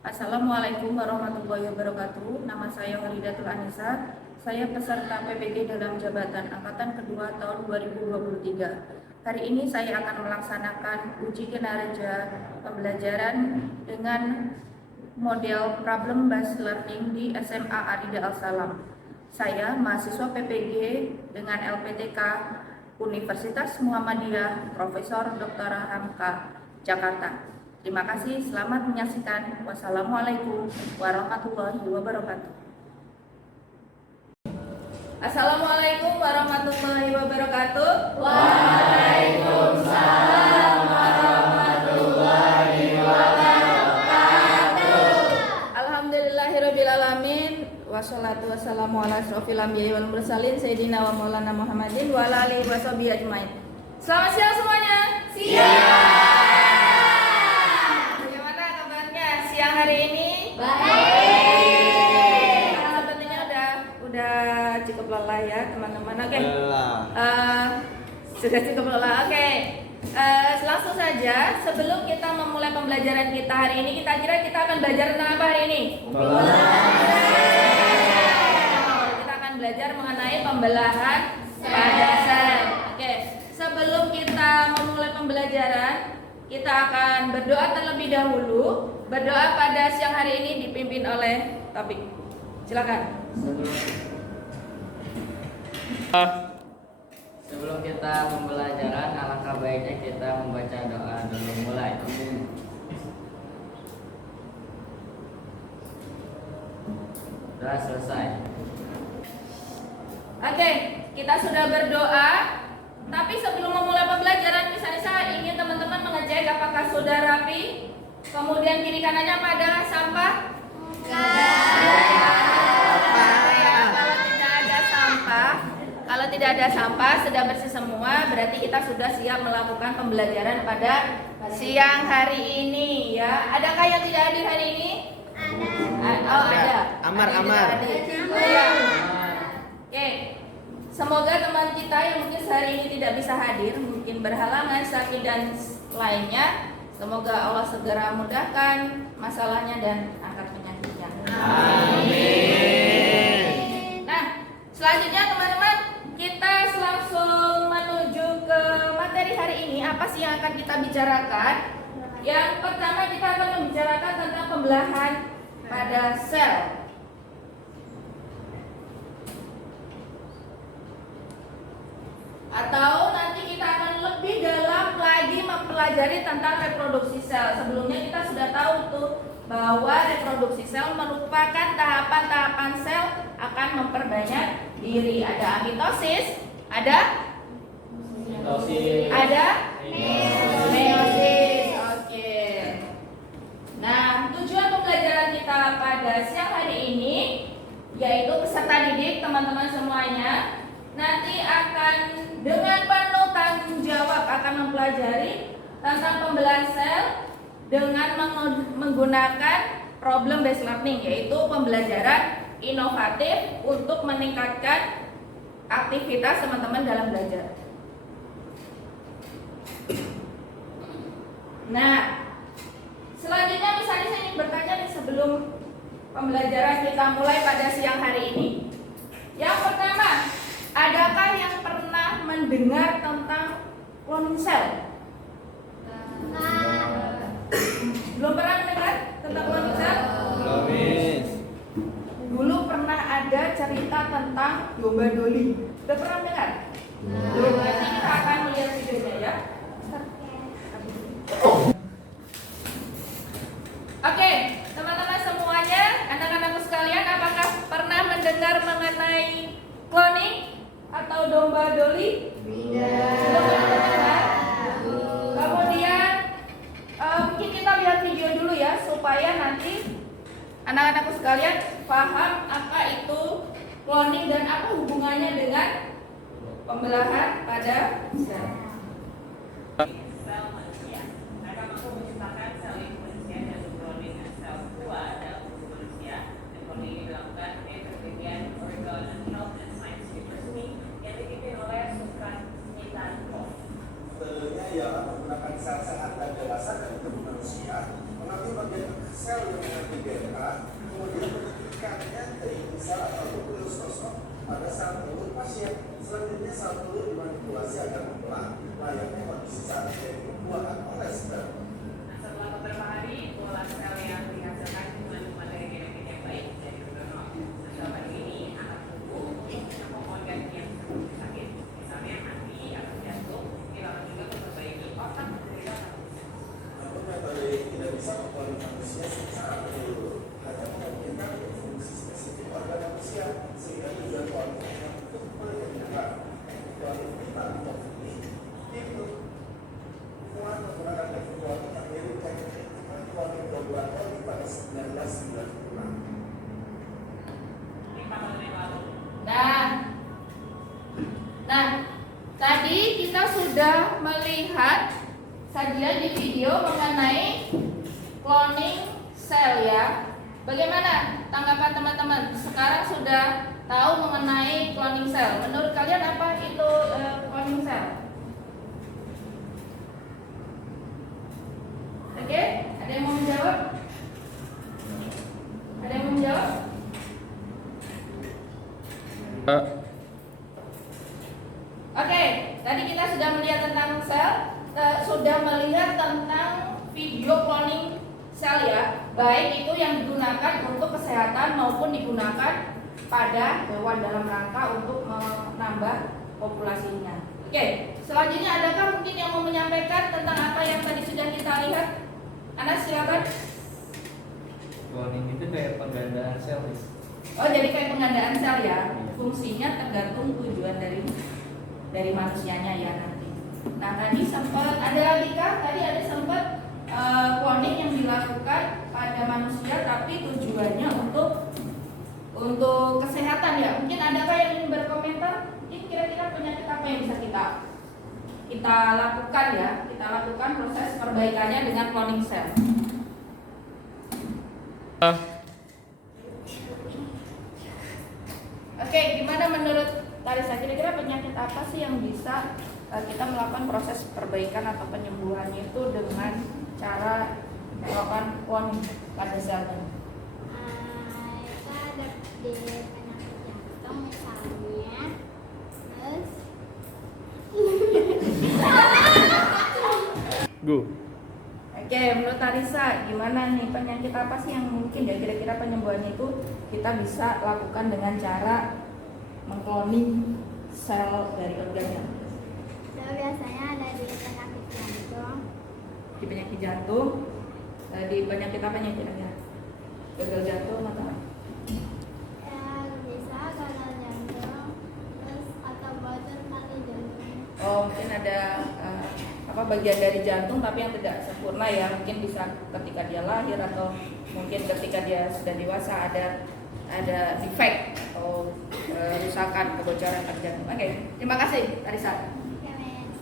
Assalamualaikum warahmatullahi wabarakatuh. Nama saya Walidatul Anisa. Saya peserta PPG dalam jabatan angkatan kedua tahun 2023. Hari ini saya akan melaksanakan uji kinerja pembelajaran dengan model problem based learning di SMA Arida Al-Salam. Saya mahasiswa PPG dengan LPTK Universitas Muhammadiyah Profesor Dr. Hamka, Jakarta. Terima kasih, selamat menyaksikan. Wassalamualaikum warahmatullahi wabarakatuh. Assalamualaikum warahmatullahi wabarakatuh. Waalaikumsalam warahmatullahi wabarakatuh. Alhamdulillahirrabbilalamin. Wassalatu wassalamu ala asrofil anbiya'i wal mursalin Sayyidina wa maulana Muhammadin wa ala alihi wa sahbihi ajmain. Selamat siang semuanya. Siang. Hari ini baik. Sepertinya udah cukup lelah ya teman-teman. Oke. Sudah cukup lelah. Oke. Langsung saja sebelum kita memulai pembelajaran kita hari ini, kita akan belajar tentang apa hari ini? Kita akan belajar mengenai pembelahan pada sel. Oke. Sebelum kita memulai pembelajaran, kita akan berdoa terlebih dahulu. Berdoa pada siang hari ini dipimpin oleh Topik. Silakan. Sebelum kita pembelajaran, alangkah baiknya kita membaca doa dulu mulai. Doa selesai. Oke, kita sudah berdoa. Tapi sebelum memulai pembelajaran, misalnya saya ingin teman-teman mengecek apakah sudah rapi. Kemudian kiri kanannya pada sampah? Kalau tidak ada sampah, sudah bersih semua, berarti kita sudah siap melakukan pembelajaran pada siang hari ini ya. Adakah yang tidak hadir hari ini? Ada. Oh, ada. Amar. Oh, ya. Oke. Semoga teman kita yang mungkin hari ini tidak bisa hadir, mungkin berhalangan, sakit dan lainnya, semoga Allah segera mudahkan masalahnya dan angkat penyakitnya. Amin. Nah, selanjutnya teman-teman, kita langsung menuju ke materi hari ini. Apa sih yang akan kita bicarakan? Yang pertama kita akan membicarakan tentang pembelahan pada sel. Atau nanti kita akan lebih dalam lagi mempelajari tentang reproduksi sel. Sebelumnya kita sudah tahu tuh bahwa reproduksi sel merupakan tahapan-tahapan sel akan memperbanyak diri. Ada mitosis, ada meiosis. Oke. Nah, tujuan pembelajaran kita pada siang hari ini yaitu peserta didik teman-teman semuanya nanti akan dengan penuh tanggung jawab akan mempelajari tentang pembelahan sel dengan menggunakan problem based learning, yaitu pembelajaran inovatif untuk meningkatkan aktivitas teman-teman dalam belajar. Nah, selanjutnya misalnya saya ingin bertanya nih sebelum pembelajaran kita mulai pada siang hari ini. Yang pertama, adakah yang pernah mendengar tentang cloning cell? Belum pernah mendengar tentang cloning cell? Dulu pernah ada cerita tentang domba Dolly. Sudah pernah mendengar? Belum. Nanti kita akan melihat videonya ya. Oke, teman-teman semuanya, anak-anakku sekalian, apakah pernah mendengar mengenai cloning atau domba Dolly? Tidak. Kemudian mungkin kita lihat video dulu ya supaya nanti anak-anakku sekalian paham apa itu cloning dan apa hubungannya dengan pembelahan pada sel. Sel manusia akan mampu menciptakan sel ibu manusia dan cloning sel tua dalam tubuh manusia. Dan cloning ini dilakukan oleh penelitian Oregon Health and Science University yang dipimpin oleh Sukran Nitanko. Sebenarnya yang menggunakan sel sehat dan dewasa dari tubuh manusia mengambil bagian sel yang menjadi sel atau nukleus kosong pada sel telur pasien. Selanjutnya sel telur dimanipulasi agar membelah, layaknya kondisi saat terjadi pembuahan oleh sperma. Nah, setelah beberapa hari, pola sel yang dihasilkan mengandung materi genetik yang baik dari donor. Nah, sel baru ini akan tumbuh dengan hormon ganti yang seperti sakit, misalnya hati atau jantung, kita akan juga memperbaiki otak menderita kanker. Namun metode ini tidak bisa mengkloning manusia secara menyeluruh, hanya memungkinkan untuk fungsi spesifik organ manusia, sehingga tujuan kloning untuk menyebabkan kloning kita atau ini itu menggunakan teknik kloning yang mirip teknik kloning laboratorium pada 1996. Ini 4 tahun yang lalu. Nah, tadi kita sudah melihat saja di video mengenai cloning sel ya. Bagaimana tanggapan teman-teman? Sekarang sudah tahu mengenai cloning sel. Menurut kalian apa itu cloning sel? Oke, ada yang mau menjawab? Ada yang mau menjawab? Oke, tadi kita sudah melihat tentang sel, sudah melihat tentang video cloning sel ya, baik itu yang digunakan untuk kesehatan maupun digunakan pada hewan dalam rangka untuk menambah populasinya. Oke, selanjutnya adakah mungkin yang mau menyampaikan tentang apa yang tadi sudah kita lihat? Anas silakan. Cloning itu kayak penggandaan sel, Miss. Oh, jadi kayak penggandaan sel ya. Fungsinya tergantung tujuan dari manusianya ya nanti. Nah, tadi sempat ada lagi kah? Tadi ada sempat cloning yang dilakukan pada manusia tapi tujuannya untuk kesehatan ya. Mungkin adakah yang ingin berkomentar? Ini kira-kira penyakit apa yang bisa kita lakukan ya? Kita lakukan proses perbaikannya dengan cloning sel. Oke, gimana menurut Tarisa? Kira-kira penyakit apa sih yang bisa kita melakukan proses perbaikan atau penyembuhannya itu dengan cara melakukan cloning pada selnya? Kita ada di penyakit jantung misalnya, terus Go. Oke, menurut Tarisa gimana nih, penyakit apa sih yang mungkin ya kira-kira penyembuhannya itu kita bisa lakukan dengan cara mengkloning sel dari organnya? biasanya ada di penyakit jantung. Di penyakit jantung, di penyakit apa nya kira-kira? Gagal jantung atau apa? Ya, bisa gagal jantung, terus atau bocor kali jantung. Oh, mungkin ada bagian dari jantung tapi yang tidak sempurna ya, mungkin bisa ketika dia lahir atau mungkin ketika dia sudah dewasa ada defect atau kerusakan, kebocoran pada jantung. Oke, terima kasih Tarisa. Ya, men.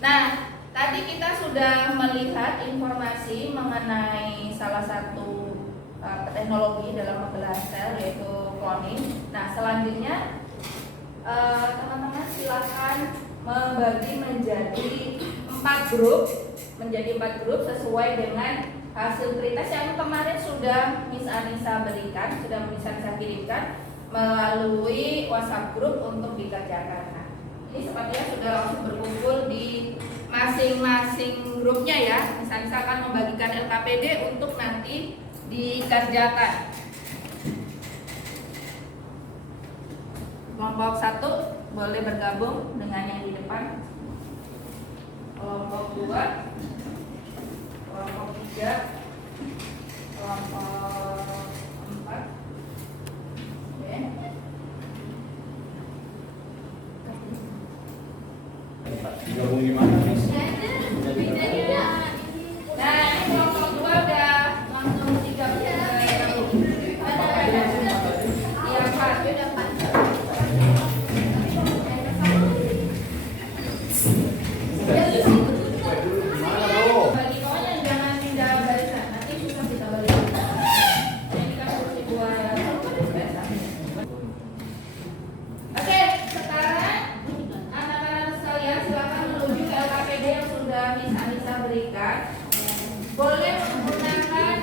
Nah, tadi kita sudah melihat informasi mengenai salah satu teknologi dalam membelah sel yaitu cloning. Nah, selanjutnya teman-teman silakan membagi menjadi 4 grup sesuai dengan hasil pretest yang kemarin sudah Miss Anissa berikan, sudah Miss Anissa kirimkan melalui WhatsApp grup untuk dikerjakan. Nah, ini sepertinya sudah langsung berkumpul di masing-masing grupnya ya. Miss Anissa akan membagikan LKPD untuk nanti dikerjakan. Kelompok 1 boleh bergabung dengan yang di depan. Kelompok 2, kelompok 3, kelompok 4. Oke. Gabung gimana, Miss? Nah, ini kelompok 2 udah langsung 3 bergabung. Iya, Pak. Udah, Pak. Bagi kawan yang jangan pindah barisan, nanti susah kita balik. Ini kan kursi buat Oke, sekarang anak-anak sekalian silakan menuju ke LKPD yang sudah Miss Anissa berikan. Boleh menggunakan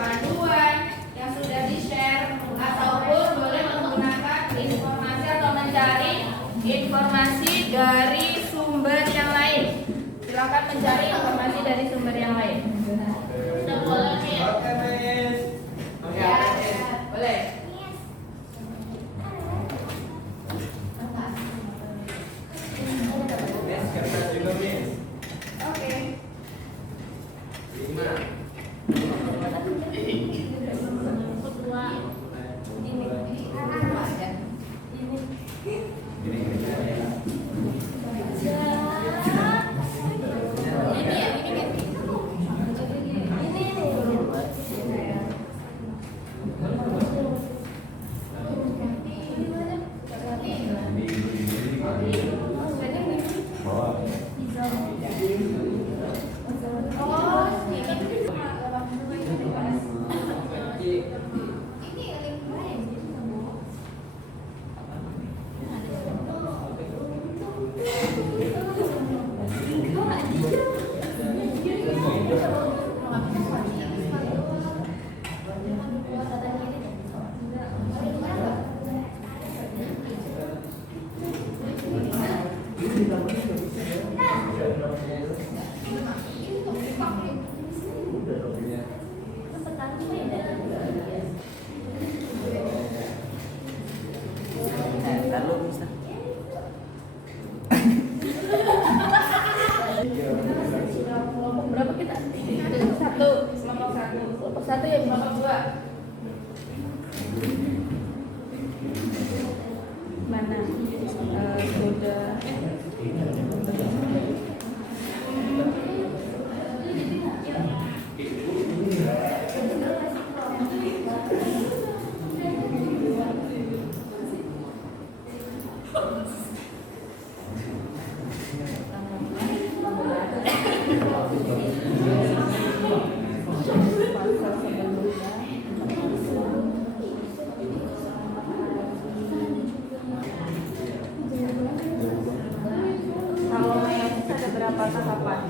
panduan yang sudah di-share ataupun boleh menggunakan informasi atau mencari informasi dari sumber yang lain. Silakan mencari informasi dari sumber yang lain. Sudah boleh nih. Oke, Miss. Ya, boleh. Miss, kertas juga, Miss. Oke. 5. Lalu bisa. Kelompok berapa kita? Satu, kelompok satu. Kelompok satu ya kelompok dua. Mana? Sudah. Kalau meiosis ada berapa tahapan?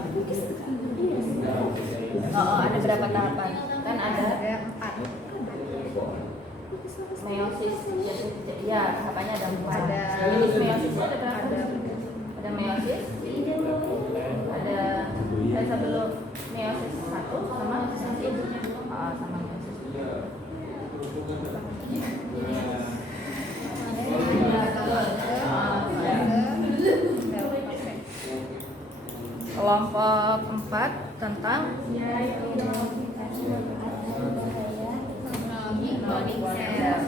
Oh, ada berapa tahapan? Kan ada 4. Meiosis ya, tahapannya ada 4. Ada meiosis ada berapa? Ada meiosis, ada sebelum meiosis 1 sama meiosis. Sama kelompok 4 tentang Cloning cell.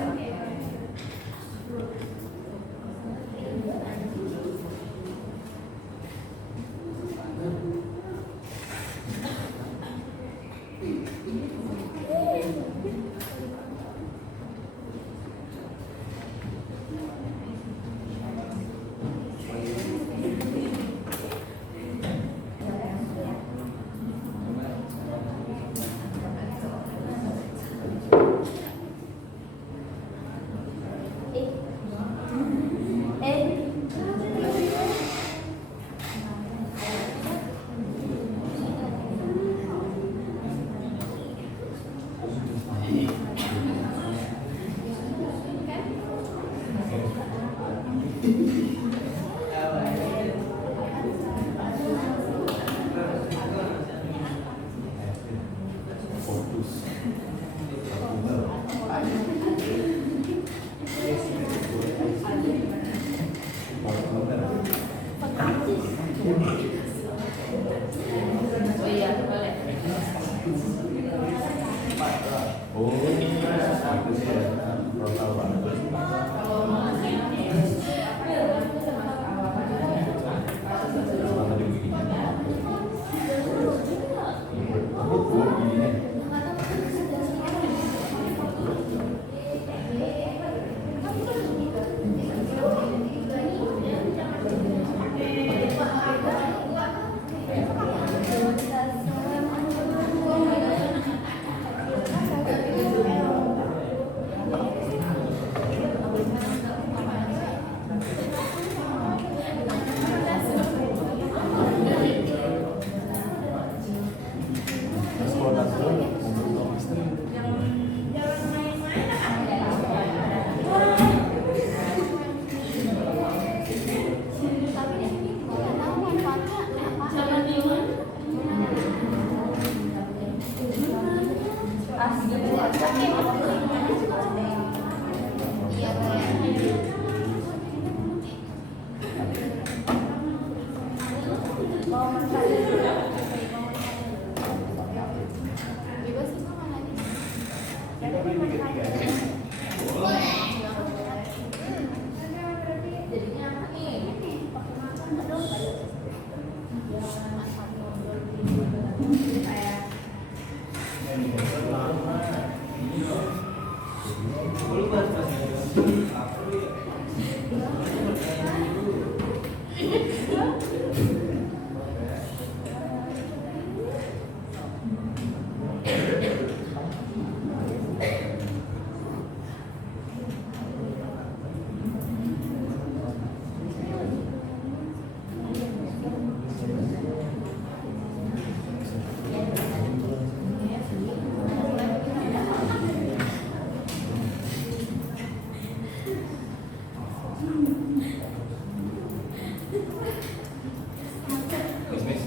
Miss.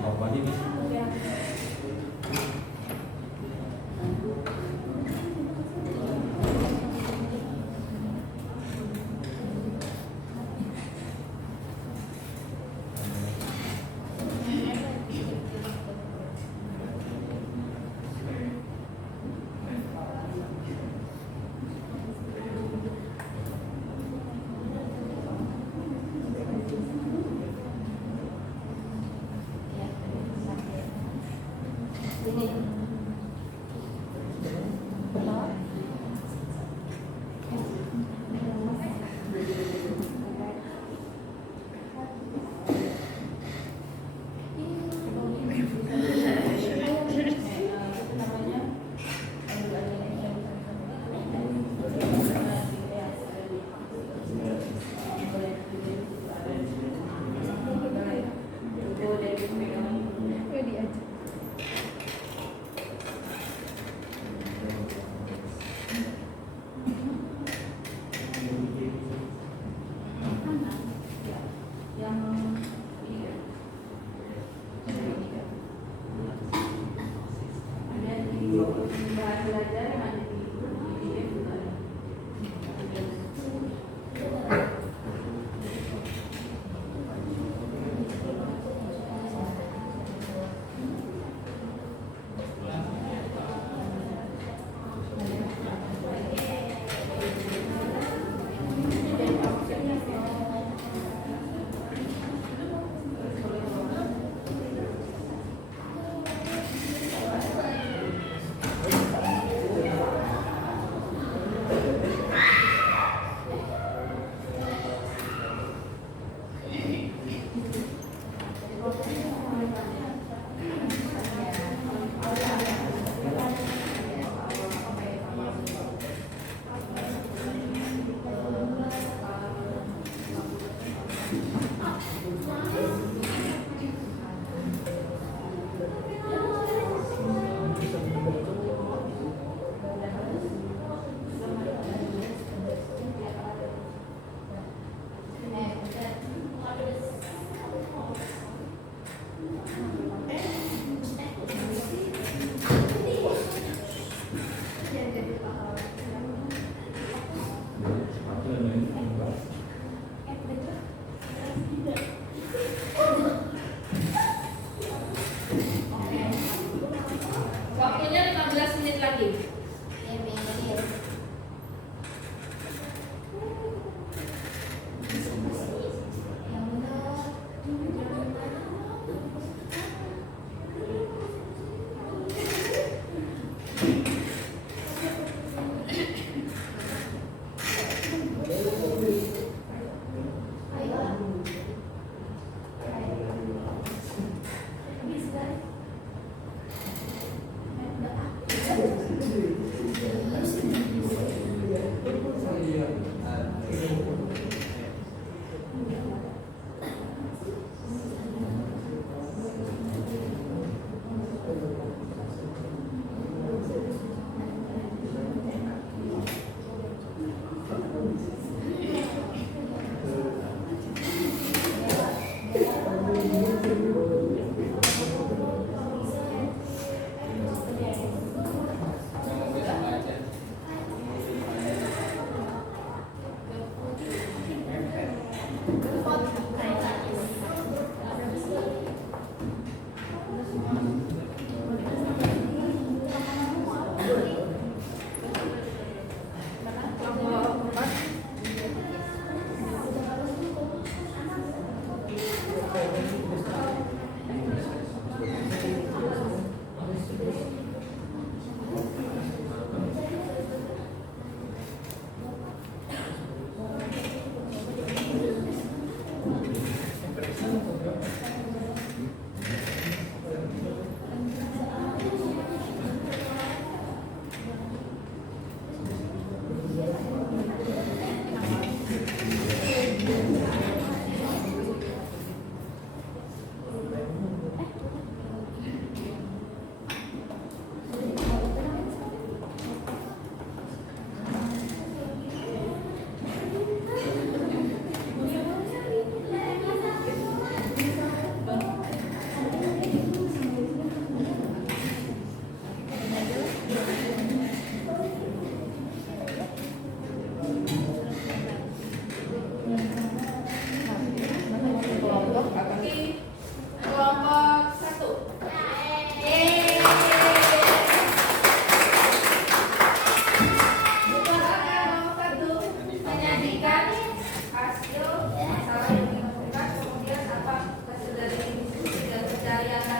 Apa lagi, Miss?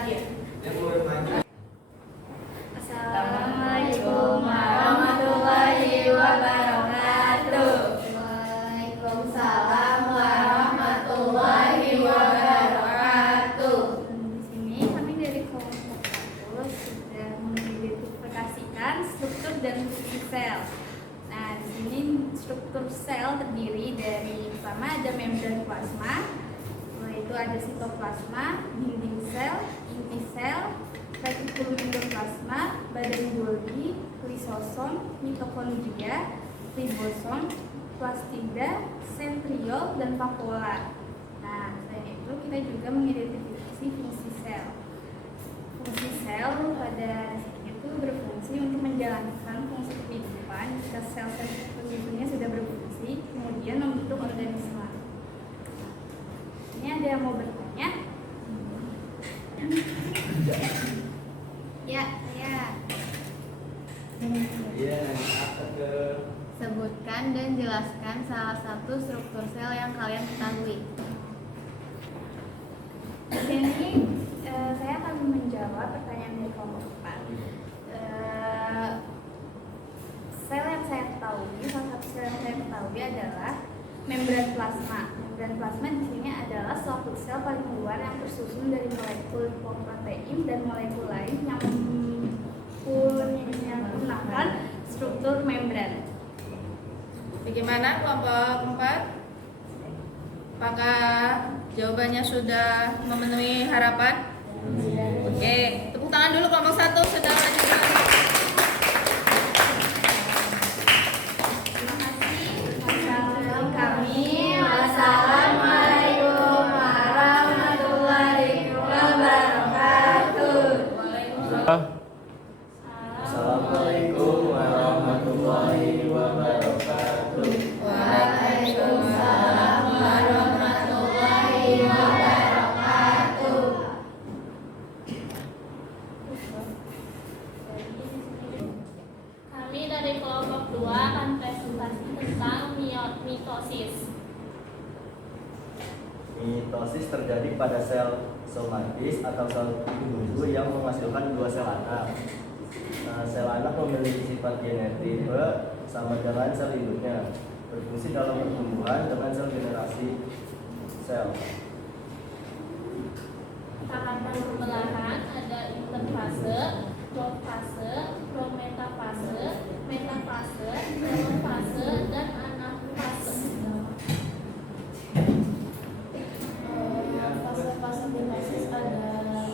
Nadia. Assalamualaikum warahmatullahi wabarakatuh. Waalaikumsalam warahmatullahi wabarakatuh. Di sini kami dari kelompok 1 sudah mengidentifikasikan struktur dan fungsi sel. Nah, di sini struktur sel terdiri dari pertama ada membran plasma, yaitu ada sitoplasma, dinding sel, inti sel, retikulum endoplasma, badan Golgi, lisosom, mitokondria, ribosom, plastida, sentriol, dan vakuola. Nah, selain itu kita juga mengidentifikasi fungsi sel. Fungsi sel pada dasarnya itu berfungsi untuk menjalankan fungsi kehidupan. Jika sel-sel penduduknya sudah berfungsi, kemudian membentuk organisme. Ini ada yang mau bertanya? Ya, saya. Iya, apa ke Sebutkan dan jelaskan salah satu struktur sel yang kalian ketahui. Di sini saya akan menjawab pertanyaan dari kelompok 4. Sel yang saya ketahui, salah satu sel yang saya ketahui adalah membran plasma. Membran plasma di sini adalah suatu sel paling luar yang tersusun dari molekul protein dan molekul lain yang menyempurnakan struktur membran. Bagaimana kelompok 4? Apakah jawabannya sudah memenuhi harapan? Oke, tepuk tangan dulu kelompok 1 sudah lanjut. Terima kasih. Wassalamualaikum kami. Wassalamualaikum warahmatullahi wabarakatuh. Assalamualaikum warahmatullahi wabarakatuh. Waalaikumsalam warahmatullahi wabarakatuh. Kami dari kelompok 2 akan presentasi tentang mitosis. Mitosis terjadi pada sel somatis atau sel tubuh yang menghasilkan 2 sel anak. Nah, sel anak memiliki sifat genetik sama dengan sel induknya, berfungsi dalam pertumbuhan dengan sel generasi sel. Tahapan pembelahan ada interfase, profase, prometafase, metafase, telofase, dan anafase. Fase-fase mitosis ada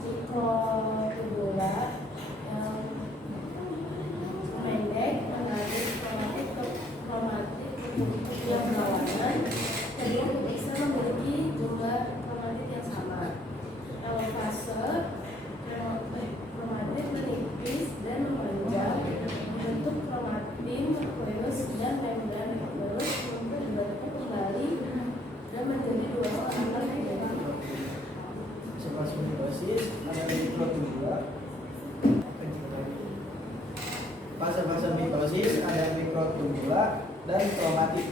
mikrotubula yang pendek, menarik, kromatik ke kromatik yang berlawanan. Kedua bisa memiliki jumlah kromatik yang sama. Fase kromatik menipis dan memanjang, membentuk kromatin nukleus dan membran nukleus untuk dibentuk kembali dan menjadi 2 organel berbeda. Fase mitosis ada mikrotubula. Fase-fase mitosis ada mikrotubula dan kromatik.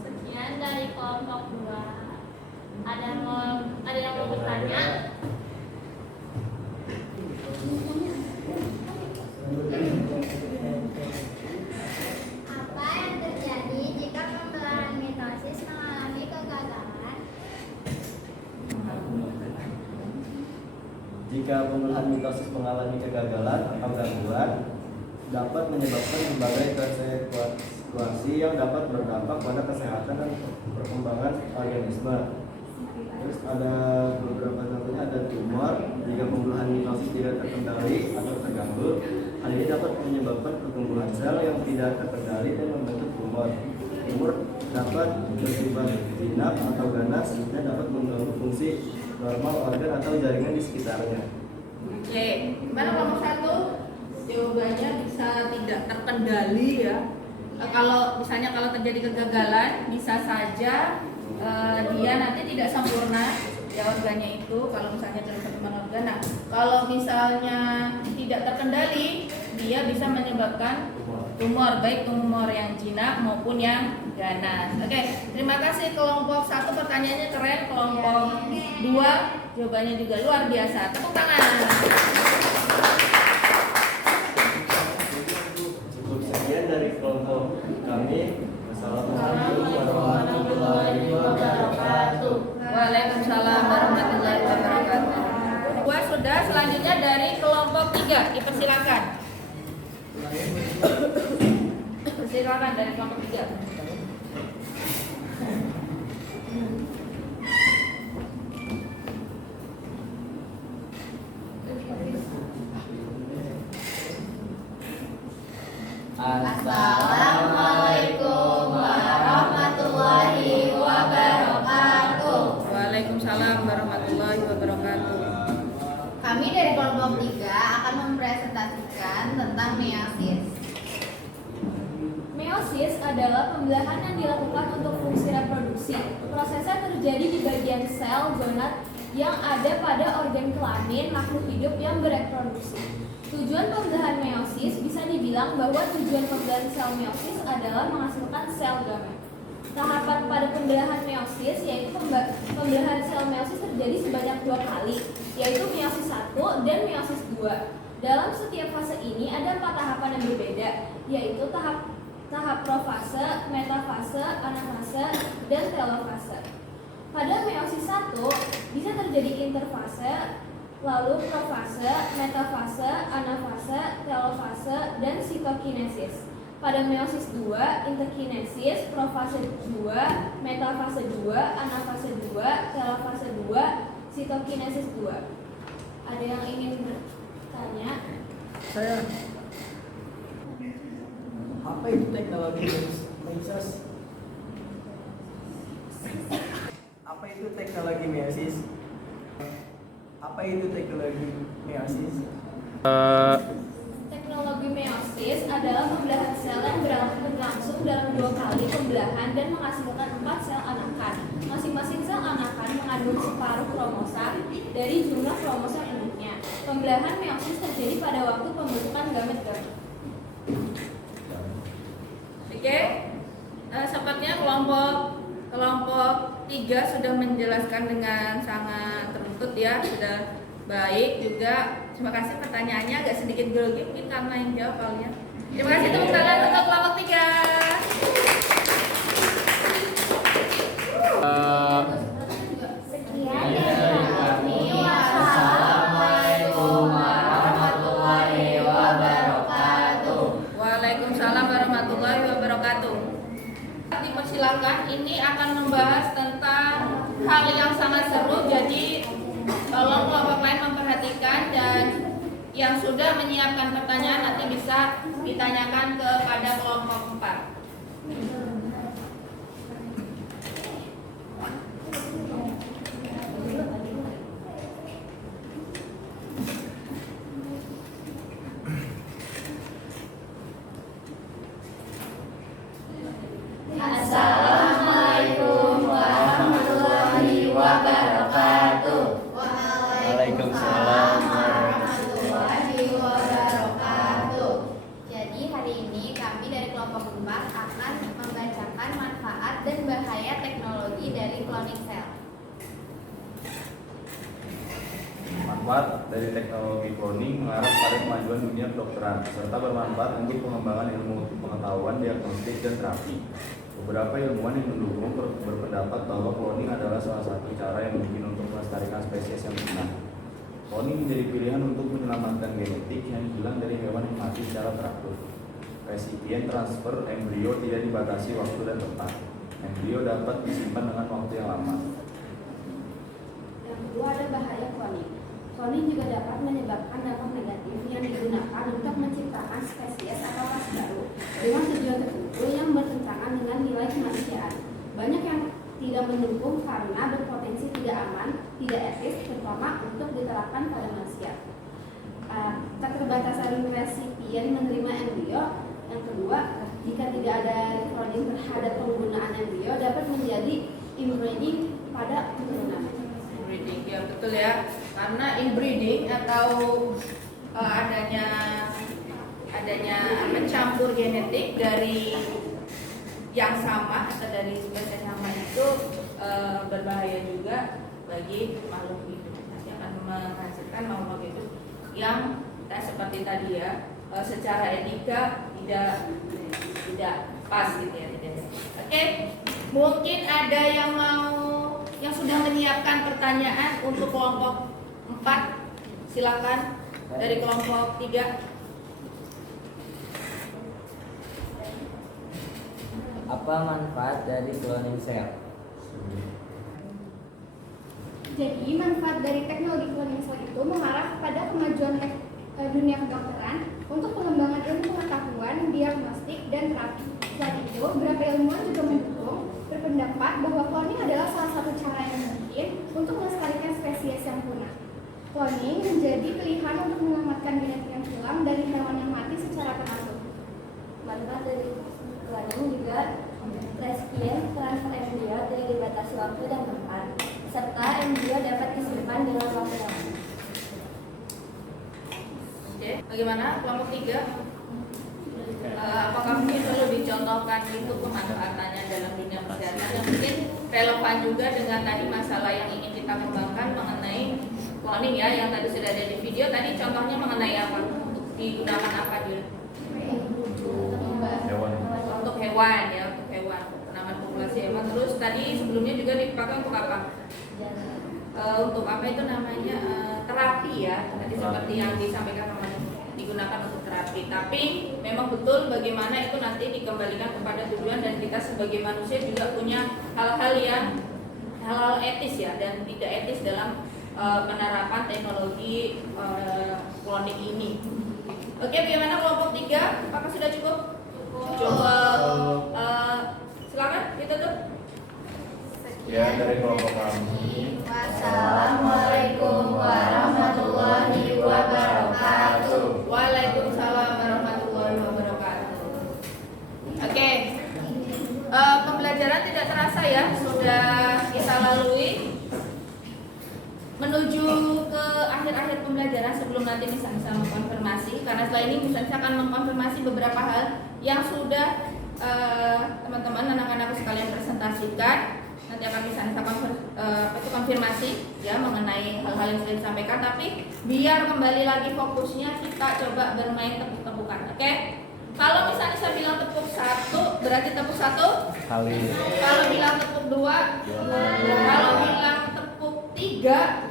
Sekian dari kelompok 2. Ada yang mau bertanya? Apa yang terjadi jika pembelahan mitosis mengalami kegagalan? Jika pembelahan mitosis mengalami kegagalan atau gangguan, dapat menyebabkan berbagai konsekuensi yang dapat berdampak pada kesehatan dan perkembangan organisme. Terus ada beberapa contohnya, ada tumor. Jika pembelahan mitosis tidak terkendali atau terganggu, hal ini dapat menyebabkan pertumbuhan sel yang tidak terkendali dan membentuk tumor. Tumor dapat bersifat jinak atau ganas dan dapat mengganggu fungsi normal organ atau jaringan di sekitarnya. Oke, gimana kelompok 1? Jawabannya bisa tidak terkendali ya. Kalau misalnya kalau terjadi kegagalan, bisa saja dia nanti tidak sempurna ya organnya itu. Kalau misalnya terdapat organ, nah kalau misalnya tidak tidak terkendali, dia bisa menyebabkan tumor, baik tumor yang jinak maupun yang ganas. Oke, terima kasih kelompok 1 pertanyaannya keren, kelompok 2 jawabannya juga luar biasa. Tepuk tangan. Cukup sekian dari kelompok kami. Wassalamualaikum warahmatullahi wabarakatuh. Waalaikumsalam warahmatullahi wabarakatuh. Sudah, selanjutnya dari kelompok 3, dipersilakan. Silakan dari kelompok 3. Assalamualaikum warahmatullahi wabarakatuh. Waalaikumsalam warahmatullahi wabarakatuh. Kami dari kelompok 3 akan mempresentasikan tentang meiosis. Meiosis adalah pembelahan yang dilakukan untuk fungsi reproduksi. Prosesnya terjadi di bagian sel gonad yang ada pada organ kelamin makhluk hidup yang bereproduksi. Tujuan pembelahan meiosis bisa dibilang bahwa tujuan pembelahan sel meiosis adalah menghasilkan sel gamet. Tahapan pada pembelahan meiosis yaitu pembelahan sel meiosis terjadi sebanyak 2 kali, yaitu meiosis 1 dan meiosis 2. Dalam setiap fase ini ada 4 tahapan yang berbeda, yaitu tahap profase, metafase, anafase, dan telofase. Pada meiosis 1 bisa terjadi interfase, lalu profase, metafase, anafase, telofase, dan sitokinesis. Pada meiosis 2, interkinesis, profase 2, metafase 2, anafase 2, telofase 2, sitokinesis 2. Ada yang ingin bertanya? Saya. Apa itu teknologi meiosis? Apa itu teknologi meiosis? Apa itu teknologi meiosis? Teknologi meiosis adalah pembelahan sel yang berlangsung dalam 2 kali pembelahan dan menghasilkan 4 sel anakan. Masing-masing sel anakan mengandung separuh kromosom dari jumlah kromosom induknya. Pembelahan meiosis terjadi pada waktu pembentukan gamet-gamet. Oke, sepertinya kelompok 3 sudah menjelaskan dengan sangat teruntut ya, sudah baik juga. Terima kasih, pertanyaannya agak sedikit grogi mungkin karena yang jawab kalian. Terima kasih, tepuk tangan untuk kelompok 3. Sekian dari kami. Wassalamualaikum warahmatullahi wabarakatuh. Waalaikumsalam warahmatullahi wabarakatuh. Dipersilakan, ini akan membahas tentang hal yang sangat seru, jadi tolong kelompok lain memperhatikan dan yang sudah menyiapkan pertanyaan nanti bisa ditanyakan kepada kelompok 4. Assalamualaikum warahmatullahi wabarakatuh. Waalaikumsalam warahmatullahi wabarakatuh. Jadi hari ini kami dari kelompok 4 akan membacakan manfaat dan bahaya teknologi dari cloning cell. Manfaat dari teknologi cloning mengarah pada kemajuan dunia kedokteran serta bermanfaat untuk pengembangan ilmu pengetahuan, diagnostik, dan terapi. Beberapa ilmuwan yang mendukung berpendapat bahwa cloning adalah salah satu cara yang mungkin untuk melestarikan spesies yang punah. Cloning menjadi pilihan untuk menyelamatkan genetik yang hilang dari hewan yang mati secara teratur. Resipien transfer embrio tidak dibatasi waktu dan tempat. Embrio dapat disimpan dengan waktu yang lama. Yang kedua ada bahaya cloning. Cloning juga dapat menyebabkan dampak negatif yang digunakan untuk menciptakan spesies atau ras baru dengan tujuan tertentu yang bertentangan dengan nilai kemanusiaan. Banyak yang tidak mendukung karena berpotensi tidak aman, tidak etis, terutama untuk diterapkan pada manusia. Keterbatasan resipien menerima embrio. Yang kedua, jika tidak ada cloning terhadap penggunaan embrio dapat menjadi inbreeding pada keturunan. Inbreeding, ya betul ya, karena inbreeding atau adanya mencampur genetik dari yang sama atau dari spesies sama itu berbahaya juga bagi makhluk hidup. Nanti akan menghasilkan makhluk hidup yang seperti tadi ya, secara etika tidak pas gitu ya. Oke, mungkin ada yang sudah menyiapkan pertanyaan untuk kelompok 4. Silakan dari kelompok 3. Apa manfaat dari cloning cell? Jadi manfaat dari teknologi cloning cell itu mengarah kepada kemajuan dunia kedokteran untuk pengembangan ilmu pengetahuan, diagnostik, dan terapi. Selain itu, beberapa ilmuwan juga mendukung berpendapat bahwa cloning adalah salah satu cara yang mungkin untuk melestarikan spesies yang punah. Cloning menjadi pilihan untuk menyelamatkan binatang yang hilang dari hewan yang mati secara prematur. Manfaat dari cloning juga reskin transfer embrio dari dibatasi waktu dan tempat, serta embrio dapat disimpan dalam waktu lama. Oke, bagaimana kelompok 3? Apakah mungkin perlu dicontohkan itu pemanfaatannya dalam dunia kesehatan yang mungkin relevan juga dengan tadi masalah yang ingin kita kembangkan mengenai cloning ya, yang tadi sudah ada di video. Tadi contohnya mengenai apa? Untuk digunakan apa dia? Hewan. Untuk hewan ya, untuk hewan, penambahan populasi hewan. Terus tadi sebelumnya juga dipakai untuk apa? Untuk apa itu namanya, terapi ya. Tadi seperti yang disampaikan kemarin, digunakan untuk terapi. Tapi memang betul bagaimana itu nanti dikembalikan kepada tujuan, dan kita sebagai manusia juga punya hal-hal etis ya, dan tidak etis dalam penerapan teknologi cloning ini. Oke, bagaimana kelompok 3? Apakah sudah cukup? Cukup. Silakan ditutup. Ya, dari kelompok kami. Wassalamualaikum warahmatullahi wabarakatuh. Waalaikumsalam warahmatullahi wabarakatuh. Oke, pembelajaran tidak terasa ya, sudah kita lalui menuju ke akhir-akhir pembelajaran. Sebelum nanti bisa mengkonfirmasi, karena setelah ini bisa akan mengkonfirmasi beberapa hal yang sudah teman-teman anak-anakku sekalian presentasikan. Nanti akan bisa konfirmasi ya mengenai hal-hal yang sudah disampaikan. Tapi biar kembali lagi fokusnya, kita coba bermain tepuk-tepukan. Oke? Kalau misalnya saya bilang tepuk 1, berarti tepuk 1 Kali. Kalau bilang tepuk 2, kalau bilang tepuk 3,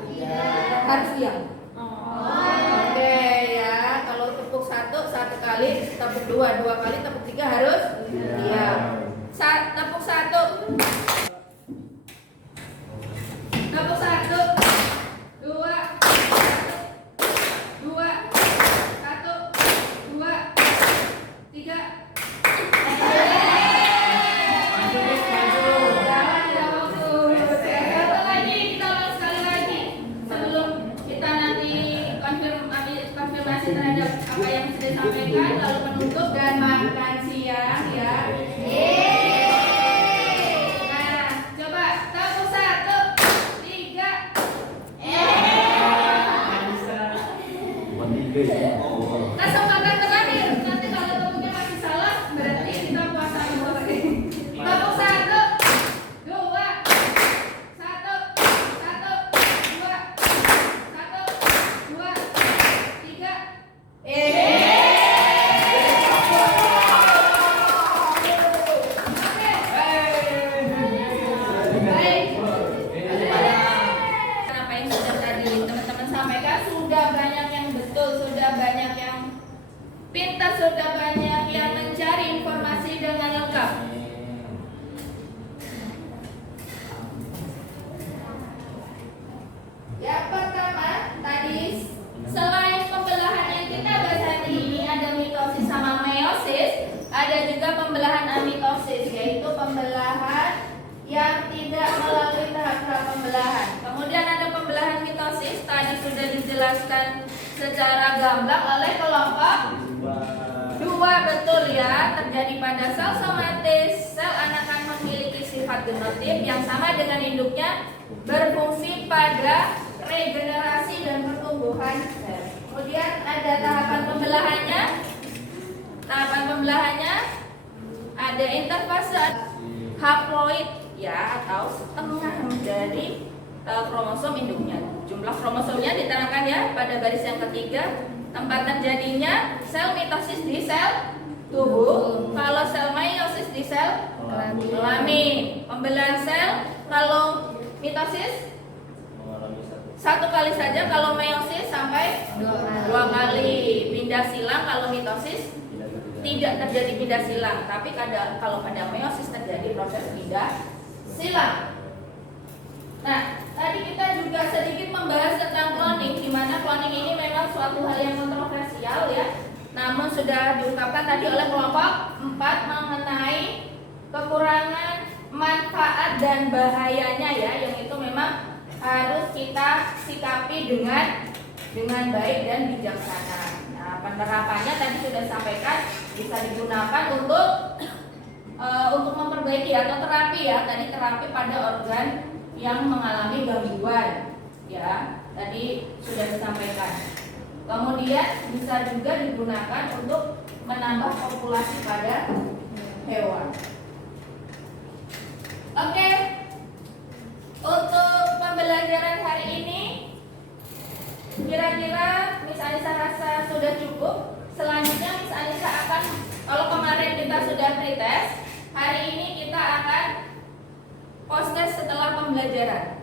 harus diam. Oke ya, kalau tepuk 1 kali, tepuk 2 kali, tepuk 3 harus diam. Tepuk 1. Tepuk 1, 2, 1, 2, 1, 2, 3. Jangan tidak bagus. Satu lagi, kita ulang sekali lagi sebelum kita nanti konfirmasi terhadap apa yang sudah disampaikan, lalu menutup dan makan siang ya. Kesempatan terakhir, nanti kalau tepuknya masih salah, berarti kita puasa dulu. Tepuk 1, 2, 1, 1, 2, 1, 2, 3. Apa yang sudah tadi teman-teman sampaikan, sudah banyak yang betul, sudah banyak yang pintar, sudah banyak yang mencari informasi dengan lengkap. Yang pertama tadi, selain pembelahan yang kita bahas hari ini, ada mitosis sama meiosis, ada juga pembelahan amitosis, yaitu pembelahan yang tidak melalui tahap-tahap pembelahan. Kemudian ada pembelahan mitosis, tadi sudah dijelaskan secara gamblang oleh kelompok 2, betul ya, terjadi pada sel somatis. Sel anakan memiliki sifat genotip yang sama dengan induknya, berfungsi pada regenerasi dan pertumbuhan sel. Kemudian ada tahapan pembelahannya. Tahapan pembelahannya ada interfase haploid ya atau setengah dari kromosom induknya. Jumlah kromosomnya diterangkan ya pada baris yang ketiga. Tempat terjadinya sel mitosis di sel tubuh. Kalau sel meiosis di sel kelamin. Pembelahan sel kalau mitosis satu kali saja, kalau meiosis sampai dua kali. Pindah silang kalau mitosis tidak terjadi pindah silang, tapi kalau pada meiosis terjadi proses pindah silang. Nah, tadi kita juga sedikit membahas tentang cloning, di mana cloning ini memang suatu hal yang kontroversial ya. Namun sudah diungkapkan tadi oleh kelompok 4 mengenai kekurangan, manfaat dan bahayanya ya, yang itu memang harus kita sikapi dengan baik dan bijaksana. Nah, penerapannya tadi sudah sampaikan bisa digunakan untuk memperbaiki atau terapi ya. Tadi terapi pada organ yang mengalami gangguan ya, tadi sudah disampaikan. Kemudian bisa juga digunakan untuk menambah populasi pada hewan. Oke, untuk pembelajaran hari ini kira-kira Miss Anissa rasa sudah cukup. Selanjutnya Miss Anissa akan, kalau kemarin kita sudah pretest, hari ini kita akan post test setelah pembelajaran.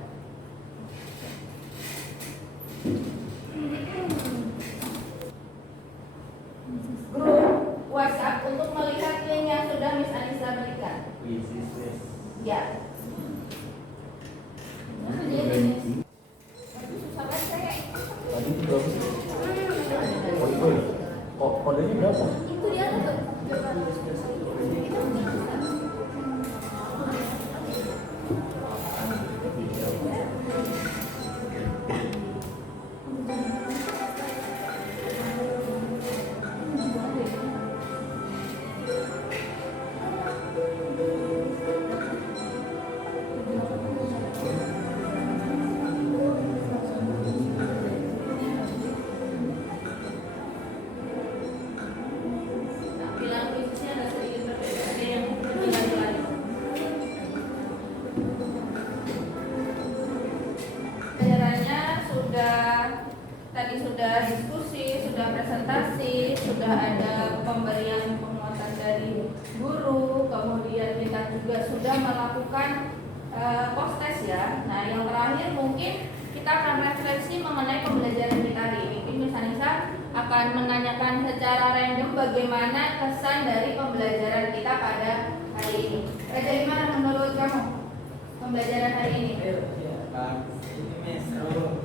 Grup WhatsApp untuk melihat link yang sudah Miss Anissa berikan. Ya. Tadi berapa sih? Kodenya berapa? Itu dia tuh. Bilang fisiknya agak sedikit berbeda. Ada yang lagi. Pembelajarannya tadi sudah diskusi, sudah presentasi, sudah ada pemberian penguatan dari guru, kemudian kita juga sudah melakukan post test ya. Nah, yang terakhir mungkin kita akan refleksi mengenai pembelajaran kita hari ini. Mungkin Miss Anissa akan menanyakan secara random bagaimana kesan dari pembelajaran kita pada hari ini. Dari mana menurut kamu pembelajaran hari ini? Ini Miss, seru.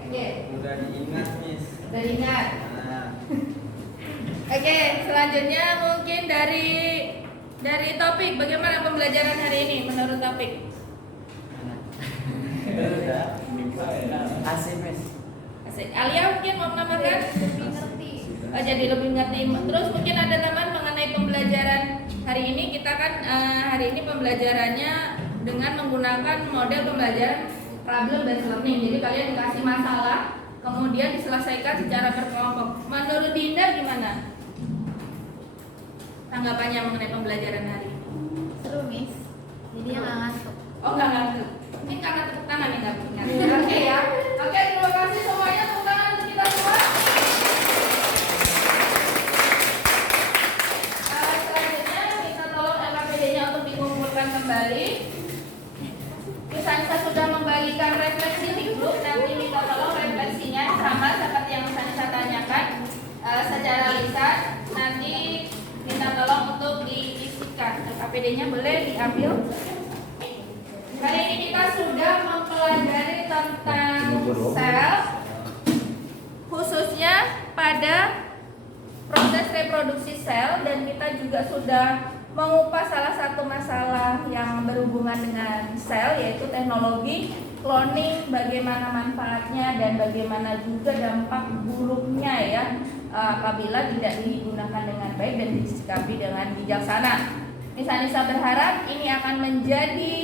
Oke, Udah diingat Miss. udah ingat. Nah, Oke, selanjutnya mungkin dari topik, bagaimana pembelajaran hari ini menurut topik? udah. Asik Miss. Asik. Alia mungkin mau menambahkan? Lebih ngerti. Oh, jadi lebih ngerti. Terus mungkin ada teman mengenai pembelajaran hari ini. Kita kan hari ini pembelajarannya dengan menggunakan model pembelajaran problem based learning. Jadi kalian dikasih masalah, kemudian diselesaikan secara berkelompok. Menurut Dinda gimana tanggapannya mengenai pembelajaran hari ini? Seru, Miss. Jadi nggak ngantuk. Oh, nggak ngantuk. Mungkin karena tepuk tangan nih nggak ngantuk. Oke ya. Oke, terima kasih semuanya. Tepuk tangan untuk kita semua. Selanjutnya kita tolong LKPD-nya untuk dikumpulkan kembali. Misalnya sudah membagikan refleksi di grup, nanti minta tolong refleksinya sama seperti yang saya tanyakan secara lisan. Nanti minta tolong untuk diisikan. LKPD-nya boleh diambil. Kali ini kita sudah mempelajari tentang sel, khususnya pada proses reproduksi sel, dan kita juga sudah mengupas salah satu masalah yang berhubungan dengan sel, yaitu teknologi cloning, bagaimana manfaatnya dan bagaimana juga dampak buruknya ya apabila tidak digunakan dengan baik dan disikapi dengan bijaksana. Miss Anissa berharap ini akan menjadi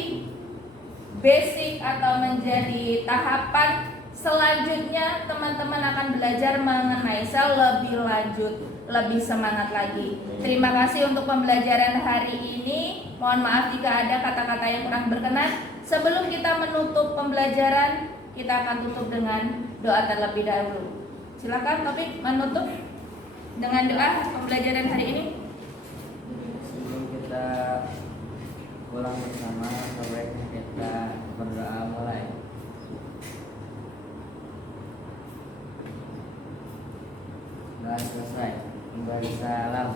basic atau menjadi tahapan Selanjutnya teman-teman akan belajar mengenai sel lebih lanjut, lebih semangat lagi. Terima kasih untuk pembelajaran hari ini. Mohon maaf jika ada kata-kata yang kurang berkenan. Sebelum kita menutup pembelajaran, kita akan tutup dengan doa terlebih dahulu. Silakan Taufik menutup dengan doa pembelajaran hari ini. Sebelum kita pulang bersama, sebaiknya kita berdoa mulai. Doa selesai. Kembali salam.